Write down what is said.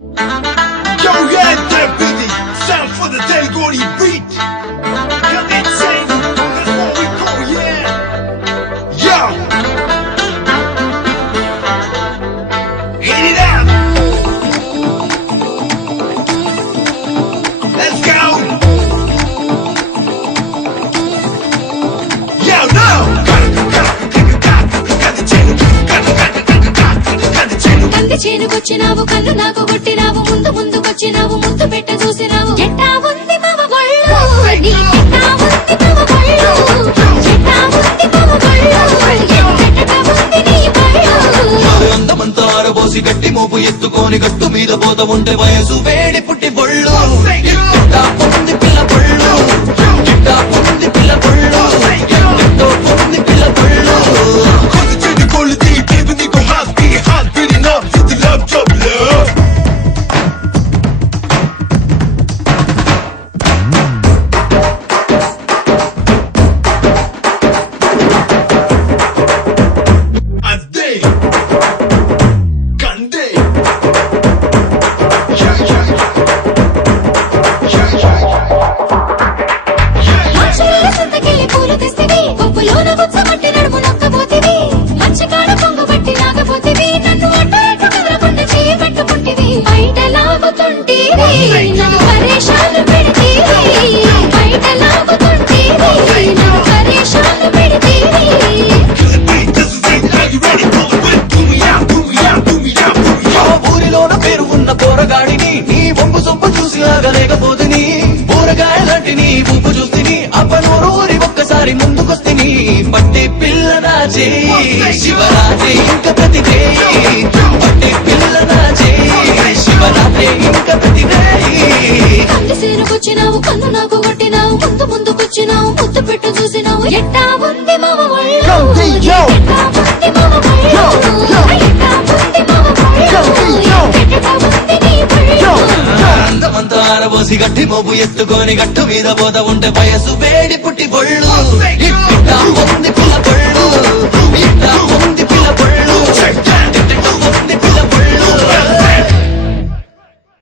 Yo, yeah, that beat, sound for the Delgoni beat. Come insane, that's what we call, yeah. Yo, hit it up. Let's go. Yo, no. కంది చేనుకొచ్చినావు కన్ను నాకు కొట్టినావు ముందు ముందుకొచ్చినావు ముద్దు పెట్ట చూసినావు ఎట్టా ఉంది మావ గొళ్ళు నీ ఎట్టా ఉంది మావ గొళ్ళు ఎట్టా ఉంది మావ గొళ్ళు ఎట్టా ఉంది నీ గొళ్ళు అందమంతా ఆరబోసి గట్టి మోపు ఎత్తుకొని గట్టు మీద పోత ఉంటే వయసు వేడి పుట్టి బొళ్ళు ఎట్టా ఉంది పిల్ల బొళ్ళు ఎట్టా ఉంది పిల్ల బొళ్ళు ఎట్టో ఉంది పిల్ల బొళ్ళు Concentrate quality, giving me go heart beating up, hit the love job, love. Ade, Kande, yeah, yeah, yeah, yeah, మనుషుల సంతకెళ్ళి పూలు తెస్తివి కొప్పులోన గుచ్చబట్టి నడుము నొక్కబోతివి మచ్చకాడ పొంగబట్టి నాగబోతివి నన్ను అడ్డ ఎట్టు కదలకుండా చేయి పట్టుకుంటివి బయట లాగుతుంటివి నన్ను పరేషాలు పెడితివి బయట లాగుతుంటివి నన్ను పరేషాలు పెడితివి this is it, are you ready? Pull it with, pull me out, pull me out, pull me out, pull me out. ఆ ఊరిలోన పేరు ఉన్న పోరగాడిని నీ వంగు సొంపు చూసి ఆగలేకపోతుని ఊరగాయలాంటి నీ ఊపు చూస్తిని అప్పనూరూరి ఒక్కసారి ముందుకొస్తిని పట్టి పిల్ల నా చేయి శివరాత్రి ఇంక ప్రతి పట్టి పిల్ల నా చేయి శివరాత్రి ఇంక ప్రతి కంది సేనుకొచ్చినావు కన్ను నాకు కొట్టినావు ముందు ముందుకొచ్చినావు ముద్దు పెట్టు చూసినావు ఎట్టా ఉంది మావ ఒళ్ళు Go, yo. ఎట్టా ఉంది మావ ఒళ్ళు ఎట్టా ఉంది మావ ఒళ్ళు ఎట్టా ఉంది నీ ఒళ్ళు అందమంతా ఆరబోసి గట్టి మోపు ఎత్తుకొని గట్టు మీద పోత ఉంటే వయసు వేడి పుట్టి బొళ్ళు